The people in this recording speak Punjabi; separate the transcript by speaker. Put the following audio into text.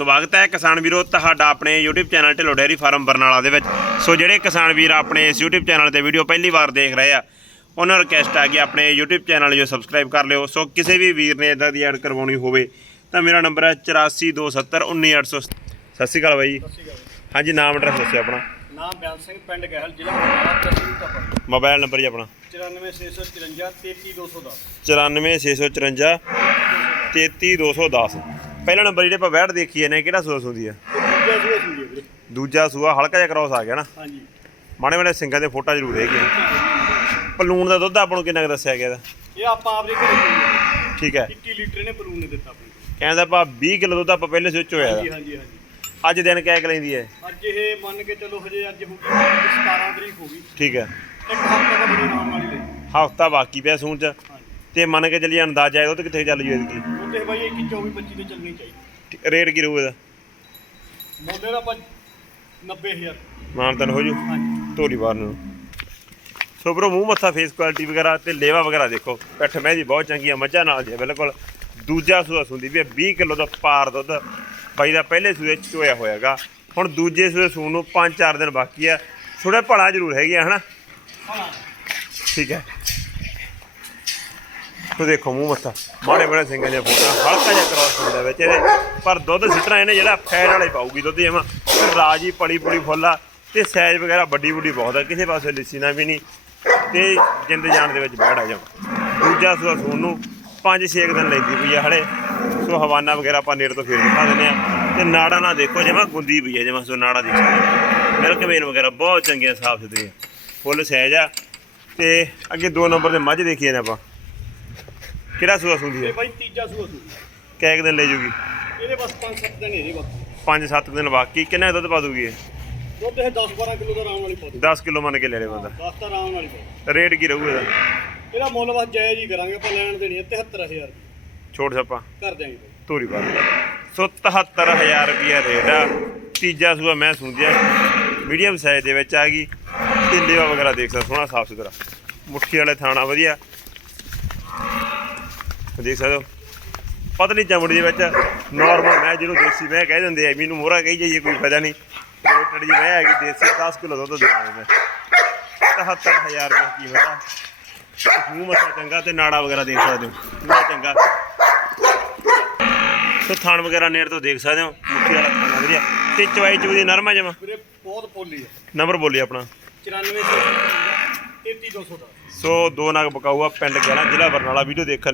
Speaker 1: ਸਵਾਗਤ ਹੈ ਕਿਸਾਨ ਵੀਰੋ ਤੁਹਾਡਾ ਆਪਣੇ YouTube channel Dhillon dairy farm Barnala ਦੇ ਵਿੱਚ। ਸੋ ਜਿਹੜੇ ਕਿਸਾਨ ਵੀਰ ਆਪਣੇ ਇਸ YouTube ਚੈਨਲ ਤੇ ਵੀਡੀਓ ਪਹਿਲੀ ਵਾਰ ਦੇਖ ਰਹੇ ਆ ਉਹਨਾਂ ਨੂੰ ਰਿਕਵੈਸਟ ਆ ਕਿ ਆਪਣੇ YouTube ਚੈਨਲ ਜੋ ਸਬਸਕ੍ਰਾਈਬ ਕਰ ਲਿਓ। ਸੋ ਕਿਸੇ ਵੀ ਵੀਰ ਨੇ ਇਦਾਂ ਦੀ ਐਡ ਕਰਵਾਉਣੀ ਹੋਵੇ ਤਾਂ ਮੇਰਾ ਨੰਬਰ ਹੈ 8427191800 ਸਤਿ ਸ਼੍ਰੀ ਅਕਾਲ ਬਾਈ। ਹਾਂਜੀ ਨਾਮ ਐਡਰੈਸ ਦੱਸਿਓ ਆਪਣਾ।
Speaker 2: ਨਾਮ ਬਿਆਨ ਸਿੰਘ ਪਿੰਡ ਗਹਿਲ ਜ਼ਿਲ੍ਹਾ ਤਹਿਸੀਲ ਤਪਾ
Speaker 1: ਮੋਬਾਈਲ ਨੰਬਰ ਜੀ ਆਪਣਾ।
Speaker 2: 94654 33210
Speaker 1: 94654 33210 ਪਹਿਲਾ ਨੰਬਰ ਜਿਹੜੇ ਆਪਾਂ ਵੈਟ ਦੇਖੀ ਨੇ ਕਿਹੜਾ ਸੂਸ ਹੁੰਦੀ ਆ?
Speaker 2: ਦੂਜਾ ਸੂਆ ਸੁਣੀਏ ਵੀਰੇ।
Speaker 1: ਦੂਜਾ ਸੂਆ ਹਲਕਾ ਜਿਹਾ ਕ੍ਰਾਸ ਆ ਗਿਆ ਨਾ।
Speaker 2: ਹਾਂਜੀ।
Speaker 1: ਮਾੜੇ ਮਾੜੇ ਸਿੰਘਾਂ ਦੇ ਫੋਟਾ ਜ਼ਰੂਰ ਹੈਗੇ ਪਲੂਣ ਦਾ ਦੁੱਧ ਆਪਾਂ ਨੂੰ ਕਿੰਨਾ ਕੁ ਦੱਸਿਆ ਗਿਆ ਇਹਦਾ?
Speaker 2: ਇਹ ਆਪਾਂ ਆਪਦੇ ਘਰੇ ਪੀਂਦੇ
Speaker 1: ਠੀਕ ਹੈ।
Speaker 2: 21 ਲੀਟਰ ਨੇ ਬਲੂਨ ਨੇ ਦਿੱਤਾ ਆਪਣੇ ਕੋਲ।
Speaker 1: ਕਹਿੰਦਾ ਆਪਾਂ 20 ਕਿਲੋ ਦੁੱਧ ਆਪਾਂ ਪਹਿਲੇ ਸਵਿਚ ਹੋਇਆ
Speaker 2: ਹਾਂਜੀ
Speaker 1: ਇਹਦਾ।
Speaker 2: ਹਾਂਜੀ ਹਾਂਜੀ।
Speaker 1: ਅੱਜ ਦਿਨ ਕਿਆ ਕੁ ਲੈਂਦੀ ਹੈ?
Speaker 2: ਅੱਜ ਇਹ ਮੰਨ ਕੇ ਚੱਲੋ ਹਜੇ ਅੱਜ ਹੋ ਗਈ 17 ਤਰੀਕ ਹੋ ਗਈ।
Speaker 1: ਠੀਕ ਹੈ।
Speaker 2: ਇੱਕ ਹਫ਼ਤਾ ਦਾ ਬੜੀ ਆਰਾਮ ਲਈ
Speaker 1: ਹਫਤਾ ਬਾਕੀ ਪਿਆ ਸੂਣ ਚ। ਤੇ ਮੰਨ ਕੇ ਚੱਲੀਏ ਅੰਦਾਜ਼ਾ ਇਹਦਾ ਤੇ ਕਿੱਥੇ ਚੱਲ ਜੂ ਇਹਦੀ
Speaker 2: ਉਹ ਤੇ ਬਾਈ 21 24 25 ਤੇ ਚੱਲਣੀ ਚਾਹੀਦੀ।
Speaker 1: ਰੇਟ ਕੀ ਰਹੂ ਇਹਦਾ
Speaker 2: ਮੁੱਲੇ ਦਾ ਆਪਾਂ 90000
Speaker 1: ਮਾਨਤਨ ਹੋ ਜੂ?
Speaker 2: ਹਾਂਜੀ।
Speaker 1: ਧੋਰੀ ਨੂੰ। ਸੋ ਬਰੋ ਮੂੰਹ ਮੱਥਾ ਫੇਸ ਕੁਆਲਿਟੀ ਵਗੈਰਾ ਤੇ ਲੇਵਾ ਵਗੈਰਾ ਦੇਖੋ। ਪਿੱਠ ਮੈਂ ਜੀ ਬਹੁਤ ਚੰਗੀ ਆ ਮੱਝਾਂ ਨਾਲ ਜੀ ਬਿਲਕੁਲ। ਦੂਜਾ ਸੂਆ ਸੁੰਦੀ ਵੀ ਹੈ, 20 ਕਿਲੋ ਦਾ ਪਾਰ ਦੁੱਧ। ਬਾਈ ਦਾ ਪਹਿਲੇ ਸੂਏ ਚ ਚੋਇਆ ਹੋਇਆਗਾ ਹੁਣ ਦੂਜੇ ਸੂਏ ਸੂਣ ਨੂੰ 5-4 ਦਿਨ ਬਾਕੀ ਆ ਥੋੜਾ ਭਲਾ ਜ਼ਰੂਰ ਹੈਗੀ ਆ ਹਨਾ?
Speaker 2: ਹਾਂ।
Speaker 1: ਠੀਕ ਹੈ। ਤੋ ਦੇਖੋ ਮੂੰਹ ਮੱਥਾ। ਮਾੜੇ ਮਾੜੇ ਸਿੰਘਾਂ ਦੀਆਂ ਫੋਟੋਆਂ, ਹਲਕਾ ਜਿਹਾ ਕ੍ਰਾਸ ਹੁੰਦਾ ਵਿੱਚ ਇਹਦੇ। ਪਰ ਦੁੱਧ ਸਿੱਟਣਾ ਇਹਨੇ ਜਿਹੜਾ ਫੈਟ ਵਾਲੇ ਪਾਊਗੀ ਦੁੱਧ ਜਮਾ ਰਾਜੀ ਪੜੀ ਪੁੜੀ ਫੁੱਲਾ ਤੇ ਸਾਈਜ਼ ਵਗੈਰਾ ਵੱਡੀ ਵੱਡੀ ਬਹੁਤ ਆ। ਕਿਸੇ ਪਾਸੇ ਲਿੱਸੀ ਨਾ ਵੀ ਨਹੀਂ। ਤੇ ਜਿੰਦ ਜਾਨ ਦੇ ਵਿੱਚ ਬੈਠ ਆ ਜਾ ਦੂਜਾ ਸੂਆ ਸੂਣ ਨੂੰ 5-6 ਦਿਨ ਲੈਂਦੀ ਪਈ ਆ ਹਲੇ। ਸੋ ਹਵਾਨਾ ਵਗੈਰਾ ਆਪਾਂ ਨੇੜ ਤੋਂ ਫੇਰ ਦਿਖਾ ਦਿੰਦੇ ਆ। ਤੇ ਨਾੜਾ ਨਾ ਦੇਖੋ ਜਮਾ ਗੁੰਦੀ ਪਈ ਆ ਜਮਾ ਸੋ ਨਾੜਾ ਦੇਖੋ ਮਿਲਕ ਵੇਨ ਵਗੈਰਾ ਬਹੁਤ ਚੰਗੀਆਂ ਸਾਫ਼ ਸੁਥਰੀਆਂ। ਫੁੱਲ ਸਾਈਜ਼ ਆ। ਤੇ ਅੱਗੇ ਦੋ ਨੰਬਰ ਦੇ ਮੱਝ ਦੇਖੀਏ ਨੇ ਆਪਾਂ। ਕਿਹੜਾ ਸੂਆ ਸੁੰਦੀ
Speaker 2: ਇਹ
Speaker 1: ਹੈ
Speaker 2: ਬਾਈ ਤੀਜਾ ਸੂਆ ਸੂ
Speaker 1: ਕੁ ਦਿਨ ਲੈ ਜੂਗੀ?
Speaker 2: ਇਹਦੇ ਬਸ 5-7 ਦਿਨ ਇਹਦੇ ਬਸ
Speaker 1: 5-7 ਦਿਨ ਬਾਕੀ। ਕਿੰਨਾ ਦੁੱਧ ਪਾ ਦੂਗੀ ਇਹ?
Speaker 2: ਦੁੱਧ ਇਹ 10-12 ਕਿਲੋ ਦਾ ਆਰਾਮ ਹੀ ਪਾ ਦੂ
Speaker 1: 10 ਕਿਲੋ ਮੰਨ ਕੇ ਲੈ ਲੈ ਬੰਦਾ।
Speaker 2: 10 ਤਾਂ ਆਰਾਮ ਹੀ ਪਾ
Speaker 1: ਰੇਟ ਕੀ ਰਹੂ ਇਹਦਾ?
Speaker 2: ਇਹਦਾ ਮੁੱਲ ਬਸ ਜਾਇਜ਼ ਹੀ ਕਰਾਂਗੇ ਆਪਾਂ ਲੈਣ ਦੇਣੀ ਹੈ 73000
Speaker 1: ਛੋਟ ਛੱਪਾ।
Speaker 2: ਕਰ ਦਿਆਂਗੇ ਬਾਈ।
Speaker 1: ਧੂਰੀ ਪਾ ਸੋ 73000 ਰੁਪਿਆ ਰੇਟ ਆ। ਤੀਜਾ ਸੂਆ ਮੈਂ ਸੁਣਦਿਆ ਮੀਡੀਅਮ ਸਾਈਜ਼ ਦੇ ਵਿੱਚ ਆ ਗਈ। ਤੇ ਲੇਵਾ ਵਗੈਰਾ ਦੇਖ ਸਕਦੇ ਸੋਹਣਾ ਸਾਫ਼ ਸੁਥਰਾ। ਮੁੱਠੀ ਵਾਲੇ ਥਾਣਾ ਵਧੀਆ। ਦੇਖ ਸਕਦੇ ਹੋ। ਪਤਲੀ ਚਮੜੀ ਦੇ ਵਿੱਚ ਨਾਰਮਲ ਮੈਂ ਜਿਹਨੂੰ ਦੇਸੀ ਮੈਂ ਕਹਿ ਦਿੰਦੇ ਆ ਮੈਨੂੰ ਮੋਹਰਾ ਕਹੀ ਜਾਈਏ ਕੋਈ ਫਾਇਦਾ ਨਹੀਂ। ਰੋਟੜੀ ਜੀ ਮੈਂ ਹੈਗੀ ਦੇਸੀ 10 ਕਿਲੋ ਦੁੱਧ ਦੇਣਾ ਮੈਂ। 77000 ਰੁਪਏ ਕੀਮਤ ਆ। ਮੂੰਹ ਮੱਥਾ ਚੰਗਾ ਤੇ ਨਾੜਾ ਵਗੈਰਾ ਦੇਖ ਸਕਦੇ ਹੋ। ਪੂਰਾ ਚੰਗਾ। ਸੋ ਥਾਣ ਵਗੈਰਾ ਨੇੜ ਤੋਂ ਦੇਖ ਸਕਦੇ ਹੋ। ਮੁੱਠੀ ਵਾਲਾ ਥਾਣਾ ਵਧੀਆ। ਤੇ ਚਵਾਈ ਚੂਦੀ ਨਰਮਾ ਜਮਾ?
Speaker 2: ਵੀਰੇ ਬਹੁਤ ਪੋਲੀ ਹੈ
Speaker 1: ਨੰਬਰ ਬੋਲੀ ਆਪਣਾ।
Speaker 2: 94 33210
Speaker 1: ਸੋ ਦੋ। ਨਗ ਬਕਾਊਆ ਪਿੰਡ ਗਿਆਣਾ ਜ਼ਿਲ੍ਹਾ ਬਰਨਾਲਾ ਵੀਡੀਓ ਦੇਖਣ